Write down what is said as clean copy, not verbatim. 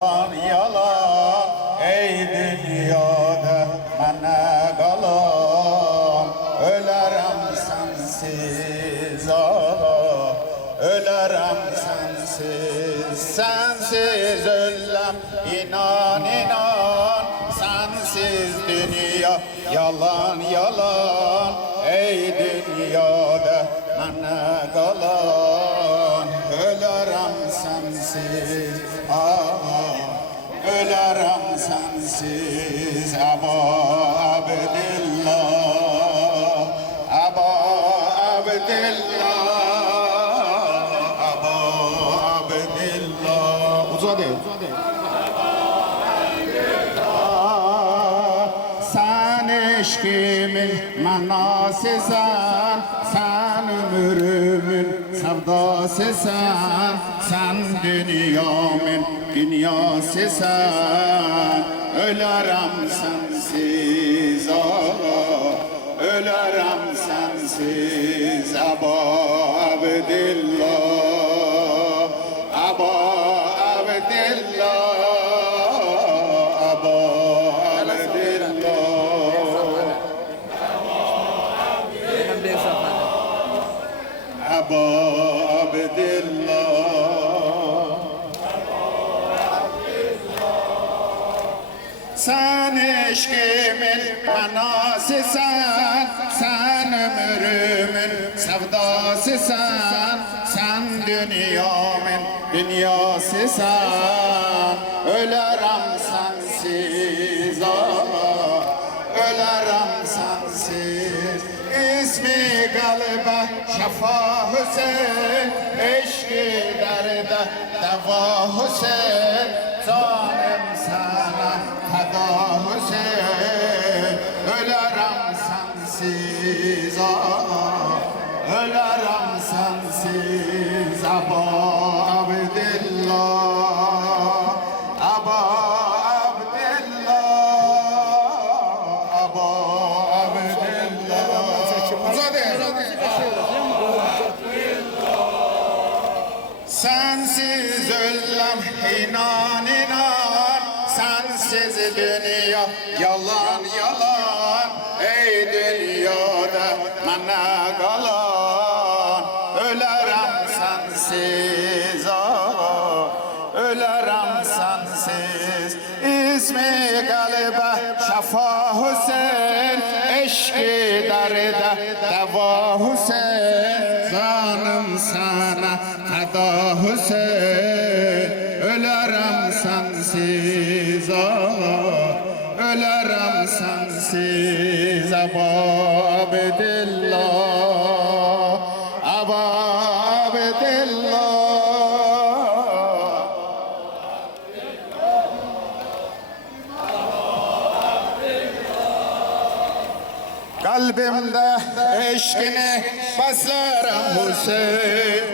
Yalan ey dünyada mənə qalan, ölərəm sensiz ağa, ölərəm sensiz, sensiz öləm inan inan, sensiz dünya yalan yalan ey dünyada mənə qalan, ölərəm sensiz ağa, ölərəm sensiz. Əba Abdillah, Əba Abdillah, Əba Abdillah. Uca deyil. Sen eşkimin mənasısan, sen ömrümün sevdasısan, sen dünyamın dünyasısan. Ölərəm sensiz ağa, ölərəm sensiz. Əba Abdillah, Əba Abdillah, Əba Əba Abdillah. Sen eşkimin mənasısan, sen ömrümün sevdasısan, sen dünyamın dünyasısan. Ölərəm sensiz ağa, ölərəm sensiz. İsmi qalbə şəfa Hüseyin, eşki dərdə dəva Hüseyin. Canım sana fəda Hüseyin, ölərəm sensiz ağa, ölərəm sensiz. Əba Abdillah, Əba Abdillah, Əba Abdillah. Sensiz öləm inan inan, sensiz dünya yalan yalan ey dünyada mənə qalan. Ölərəm sensiz ağa, ölərəm sensiz. İsmi qalbə şəfa Hüseyin, eşki dərdə dəva Hüseyin. Canım sana fəda Hüseyin, ölərəm sensiz ağa, ölərəm sensiz. Əba Abdillah, Əba Abdillah. Kalbimde eşkini beslerim Hüseyin.